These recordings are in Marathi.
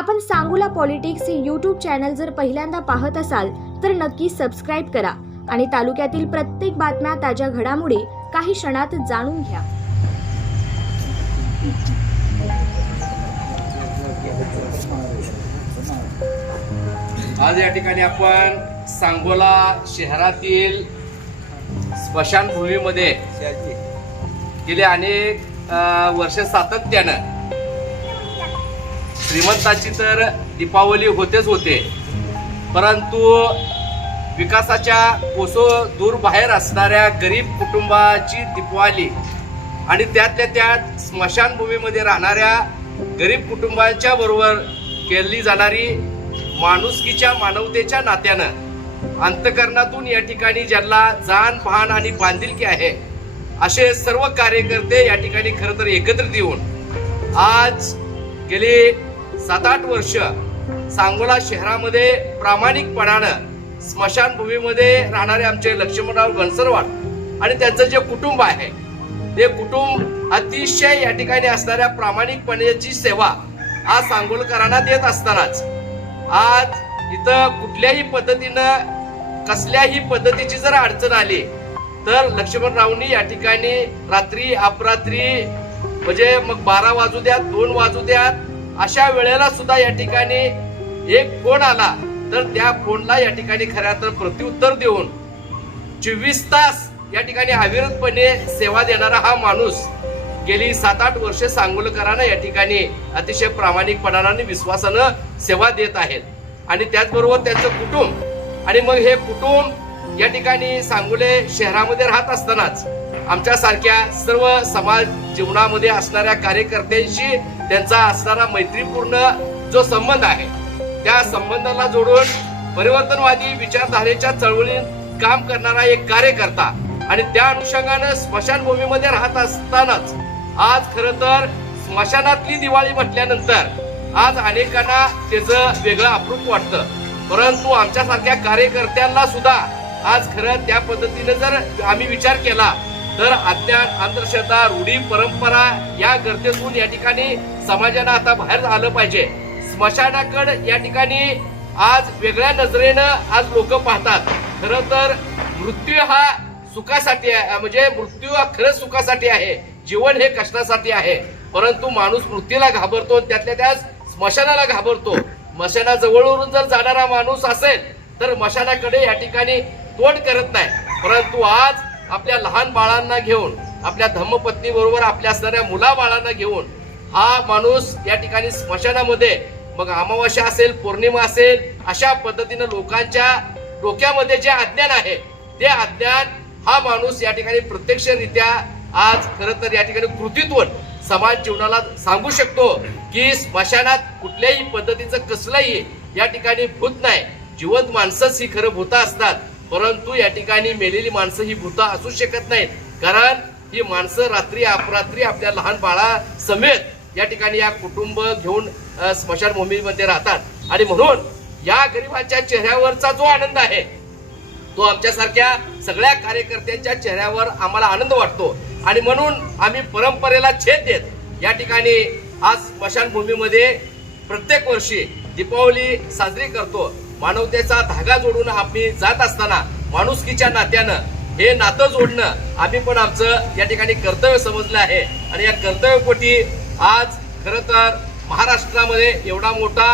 आपण सांगूला पॉलिटिक्स हे यूट्यूब चॅनल जर पहिल्यांदा पाहत असाल तर नक्की सबस्क्राईब करा आणि तालुक्यातील प्रत्येक बातम्या ताज्या घडामोडी काही क्षणात जाणून घ्या. आज या ठिकाणी आपण सांगोला शहरातील स्मशानभूमीमध्ये गेले अनेक वर्ष सातत्यानं श्रीमंताची तर दीपावली होतेच होते. परंतु विकासाच्या कोसो दूर बाहेर असणाऱ्या गरीब कुटुंबाची दीपावली आणि त्यातल्या त्यात स्मशानभूमीमध्ये राहणाऱ्या गरीब कुटुंबांच्या बरोबर केली जाणारी माणुसकीच्या मानवतेच्या नात्यानं अंतकरणातून या ठिकाणी ज्यांना जाण भान आणि बांधिलकी आहे असे सर्व कार्यकर्ते या ठिकाणी खरं तर एकत्रित येऊन आज गेली सात आठ वर्ष सांगोला शहरामध्ये प्रामाणिकपणानं स्मशानभूमीमध्ये राहणारे आमचे लक्ष्मणराव घनसरवाड आणि त्यांचं जे कुटुंब आहे ते कुटुंब अतिशय या ठिकाणी असणाऱ्या प्रामाणिकपणाची सेवा आज सांगोलकरांना देत असतानाच आज इथं कुठल्याही पद्धतीनं कसल्याही पद्धतीची जर अडचण आली तर लक्ष्मणरावनी या ठिकाणी रात्री अपरात्री म्हणजे मग बारा वाजू द्यात दोन वाजू द्यात अशा वेळेला सुद्धा या ठिकाणी एक फोन आला. तर त्या फोनला या ठिकाणी खऱ्या तर प्रत्युत्तर देऊन चोवीस तास या ठिकाणी अविरतपणे सेवा देणारा हा माणूस गेली सात आठ वर्षे सांगोलकरांना या ठिकाणी अतिशय प्रामाणिकपणानं आणि विश्वासानं सेवा देत आहेत. आणि त्याचबरोबर त्यांचं कुटुंब. आणि मग हे कुटुंब या ठिकाणी सांगोले शहरामध्ये राहत असतानाच आमच्या सारख्या सर्व समाज जीवनामध्ये असणाऱ्या कार्यकर्त्यांशी त्यांचा असणारा मैत्रीपूर्ण जो संबंध आहे त्या संबंधाला जोडून परिवर्तनवादी विचारधारेच्या चळवळीत काम करणारा एक कार्यकर्ता आणि त्या अनुषंगानं स्मशानभूमीमध्ये राहत असतानाच आज खर तर स्मशानातली दिवाळी म्हटल्यानंतर आज अनेकांना त्याचं वेगळं अप्रूप वाटतं. परंतु आमच्यासारख्या कार्यकर्त्यांना सुद्धा आज खरं त्या पद्धतीने जर आम्ही विचार केला तर अज्ञान अंधश्रद्धा रूढी परंपरा या गर्दीतून या ठिकाणी समाजानं आता बाहेर आलं पाहिजे. स्मशानाकडे या ठिकाणी आज वेगळ्या नजरेनं आज लोक पाहतात. खरं तर मृत्यू हा सुखासाठी आहे म्हणजे मृत्यू हा खरंच सुखासाठी आहे. जीवन हे कष्टासाठी आहे. परंतु माणूस मृत्यूला घाबरतो आणि त्यातल्या त्याच स्मशानाला घाबरतो. मशानाजवळवरून जर जाणारा माणूस असेल तर मशानाकडे या ठिकाणी तोंड करत नाही. परंतु आज आपल्या लहान बाळांना घेऊन आपल्या धम्मपत्नी बरोबर आपल्या असणाऱ्या मुलाबाळांना घेऊन हा माणूस या ठिकाणी स्मशानामध्ये मग अमावस्या असेल पौर्णिमा असेल अशा पद्धतीनं लोकांच्या डोक्यामध्ये जे अज्ञान आहे ते अज्ञान हा माणूस या ठिकाणी प्रत्यक्षरित्या आज खर तर या ठिकाणी कृतीतून समाज जीवनाला सांगू शकतो की स्मशानात कुठल्याही पद्धतीचं कसलंही या ठिकाणी भूत नाही. जिवंत माणसंच ही खरं भूत असतात. परंतु या ठिकाणी मेलेली माणसं ही भूत असू शकत नाहीत. कारण ही माणसं रात्री अपरात्री आपल्या लहान बाळा समेत या ठिकाणी या कुटुंब घेऊन स्मशानभूमीमध्ये राहतात. आणि म्हणून या गरिबांच्या चेहऱ्यावरचा जो आनंद आहे तो आमच्यासारख्या सगळ्या कार्यकर्त्यांच्या चेहऱ्यावर आम्हाला आनंद वाटतो. आणि म्हणून आम्ही परंपरेला छेद देत या ठिकाणी आज स्मशानभूमीमध्ये प्रत्येक वर्षी दीपावली साजरी करतो. मानवतेचा धागा जोडून आम्ही जात असताना माणुसकीच्या नात्यानं हे नातं जोडणं आम्ही पण आमचं या ठिकाणी कर्तव्य समजलं आहे. आणि या कर्तव्यपोटी आज खरं तर महाराष्ट्रामध्ये एवढा मोठा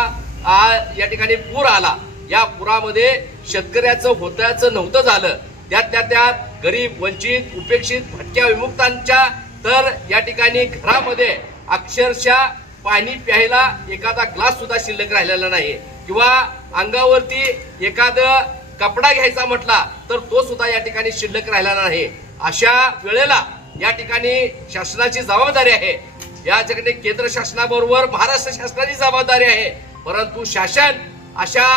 या ठिकाणी पूर आला. या पुरामध्ये शेतकऱ्याचं होत्याचं नव्हतं झालं. त्यातल्या त्यात गरीब वंचित उपेक्षित भटक्या विमुक्तांच्या तर या ठिकाणी घरामध्ये अक्षरशः पाणी प्यायला एखादा ग्लास सुद्धा शिल्लक राहिलेला नाही. किंवा अंगावरती एखादं कपडा घ्यायचा म्हटला तर तो सुद्धा या ठिकाणी शिल्लक राहिला नाही. अशा वेळेला या ठिकाणी शासनाची जबाबदारी आहे. या ठिकाणी केंद्र शासनाबरोबर महाराष्ट्र शासनाची जबाबदारी आहे. परंतु शासन अशा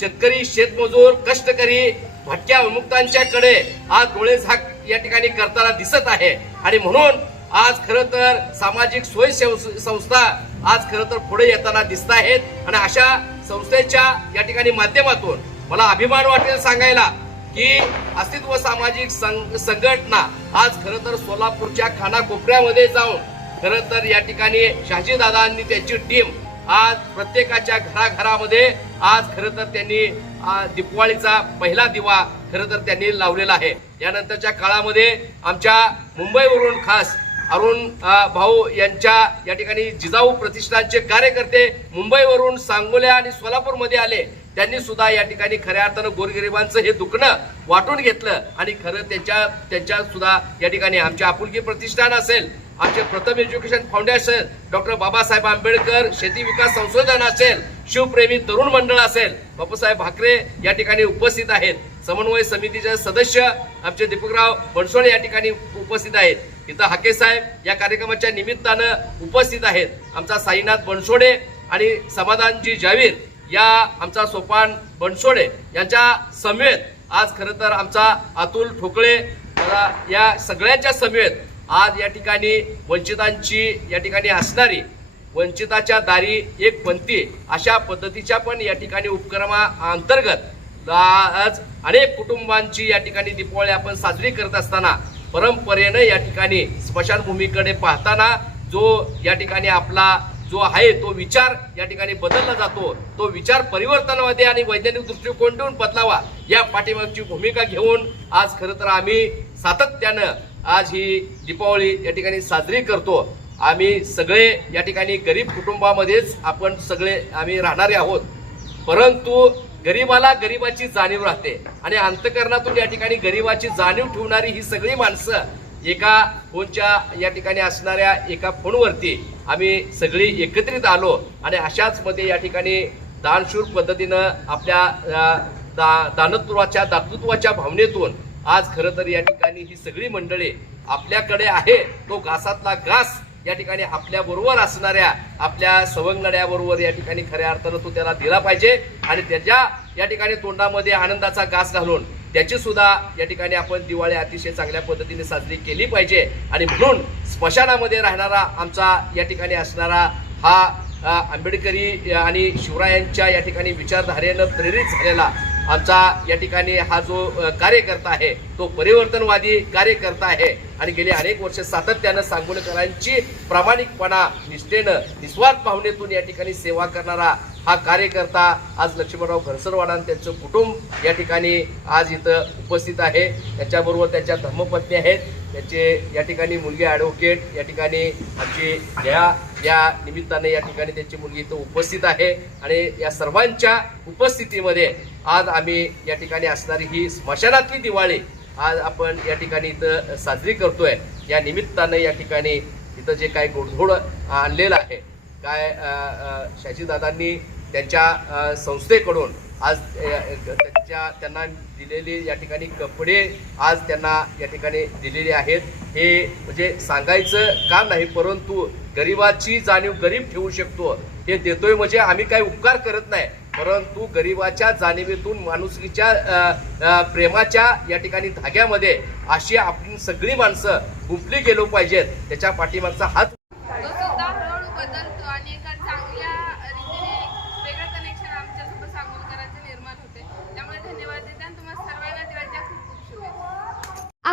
शेतकरी शेतमजूर कष्टकरी भटक्या विमुक्तांच्याकडे आज डोळे झाक या ठिकाणी करताना दिसत आहे. आणि म्हणून आज खर तर सामाजिक सोय संस्था आज खर तर पुढे येताना दिसत आहेत. आणि अशा संस्थेच्या या ठिकाणी माध्यमातून मला अभिमान वाटेल सांगायला की अस्तित्व सामाजिक संघटना आज खर तर सोलापूरच्या खानाकोपऱ्यामध्ये जाऊन खर तर या ठिकाणी शहाजी दादांनी त्यांची टीम आज प्रत्येकाच्या घराघरामध्ये आज खरं तर त्यांनी दिपवाळीचा पहिला दिवा खरं तर त्यांनी लावलेला आहे. यानंतरच्या काळामध्ये आमच्या मुंबईवरून खास अरुण भाऊ यांच्या या ठिकाणी जिजाऊ प्रतिष्ठानचे कार्यकर्ते मुंबईवरून सांगोल्या आणि सोलापूरमध्ये आले. त्यांनी सुद्धा या ठिकाणी खऱ्या अर्थानं गोरगरिबांचं हे दुखणं वाटून घेतलं आणि खरं त्यांच्या त्यांच्या सुद्धा या ठिकाणी आमच्या आपुलकी प्रतिष्ठान असेल. आमचे Pratham education foundation doctor Babasaheb Ambedkar शेती विकास संशोधन असेल शिवप्रेमी तरुण मंडळ असेल. बापूसाहेब भाकरे या ठिकाणी उपस्थित आहेत. समन्वय समितीचे सदस्य आमचे दीपकराव बनसोडे या ठिकाणी उपस्थित आहेत. इथं हाके साहेब या कार्यक्रमाच्या निमित्तानं उपस्थित आहेत. आमचा साईनाथ बनसोडे आणि समाधानजी जावीर या आमचा सोपान बनसोडे यांच्या समवेत आज खरं तर आमचा अतुल ठोकळे या सगळ्यांच्या समवेत आज या ठिकाणी वंचितांची या ठिकाणी असणारी वंचिताच्या दारी एक पंथी अशा पद्धतीच्या पण या ठिकाणी उपक्रमा अंतर्गत आज अनेक कुटुंबांची या ठिकाणी दीपावली आपण साजरी करत असताना परंपरेनं या ठिकाणी स्मशानभूमीकडे पाहताना जो या ठिकाणी आपला जो आहे तो विचार या ठिकाणी बदलला जातो. तो विचार परिवर्तनामध्ये आणि वैज्ञानिक दृष्टिकोन ठेवून बदलावा या पाठीमागची भूमिका घेऊन आज खरं तर आम्ही सातत्यानं आज ही दीपावली या ठिकाणी साजरी करतो. आम्ही सगळे या ठिकाणी गरीब कुटुंबामध्येच आपण सगळे आम्ही राहणारे आहोत. परंतु गरीबाला गरीबाची जाणीव राहते. आणि अंतकरणातून या ठिकाणी गरीबाची जाणीव ठेवणारी ही सगळी माणसं एका फोनच्या या ठिकाणी असणाऱ्या एका फोनवरती आम्ही सगळी एकत्रित आलो आणि अशाच मध्ये या ठिकाणी दानशूर पद्धतीनं आपल्या दा दानत्वाच्या दातृत्वाच्या भावनेतून आज खरं तर या ठिकाणी ही सगळी मंडळी आपल्याकडे आहे. तो घासातला घास या ठिकाणी आपल्या बरोबर असणाऱ्या आपल्या सवंगड्याबरोबर या ठिकाणी खऱ्या अर्थानं तो त्याला दिला पाहिजे आणि त्याच्या या ठिकाणी तोंडामध्ये आनंदाचा घास घालून त्याची सुद्धा या ठिकाणी आपण दिवाळी अतिशय चांगल्या पद्धतीने साजरी केली पाहिजे. आणि म्हणून स्मशानामध्ये राहणारा आमचा या ठिकाणी असणारा हा आंबेडकरी आणि शिवरायांच्या या ठिकाणी विचारधारेनं प्रेरित झालेला आमचा या ठिकाणी हा जो कार्यकर्ता आहे तो परिवर्तनवादी कार्यकर्ता आहे. आणि गेली अनेक वर्ष सातत्यानं सांगोलकरांची प्रामाणिकपणा निष्ठेनं निस्वार्थ भावनेतून या ठिकाणी सेवा करणारा हा कार्यकर्ता आज लक्ष्मणराव घरसरवाडा आणि त्यांचं कुटुंब या ठिकाणी आज इथं उपस्थित आहे. त्याच्याबरोबर त्यांच्या धर्मपत्नी आहेत. त्याचे या ठिकाणी मुलगी ॲडव्होकेट या ठिकाणी आमची ह्या या निमित्ताने या ठिकाणी त्यांची मुलगी इथं उपस्थित आहे. आणि या सर्वांच्या उपस्थितीमध्ये आज आम्ही या ठिकाणी असणारी ही स्मशानातली दिवाळी आज आपण या ठिकाणी इथं साजरी करतोय. या निमित्तानं या ठिकाणी इथं जे काही गोडधोड आणलेलं आहे काय शाजीदादांनी त्यांच्या संस्थेकडून आज त्यांच्या त्यांना दिलेली या ठिकाणी कपडे आज त्यांना या ठिकाणी दिलेले आहेत. हे म्हणजे सांगायचं का नाही परंतु गरिबाची जाणीव गरीब ठेवू शकतो. हे देतोय म्हणजे आम्ही काही उपकार करत नाही. परंतु गरिबाच्या जाणीवेतून माणुसकीच्या प्रेमाच्या या ठिकाणी धाग्यामध्ये अशी आपण सगळी माणसं गुंपली गेलो पाहिजेत. त्याच्या पाठीमागचा हात तो सुद्धा हळूहळू बदलतो आणि एका चांगल्या रीतीने वेगळं कनेक्शन आमच्यासोबत सांगोलकरांचे निर्माण होते त्यामुळे धन्यवाद देते आणि तुम्हाला सर्वांना दिवाळीच्या खूप खूप शुभेच्छा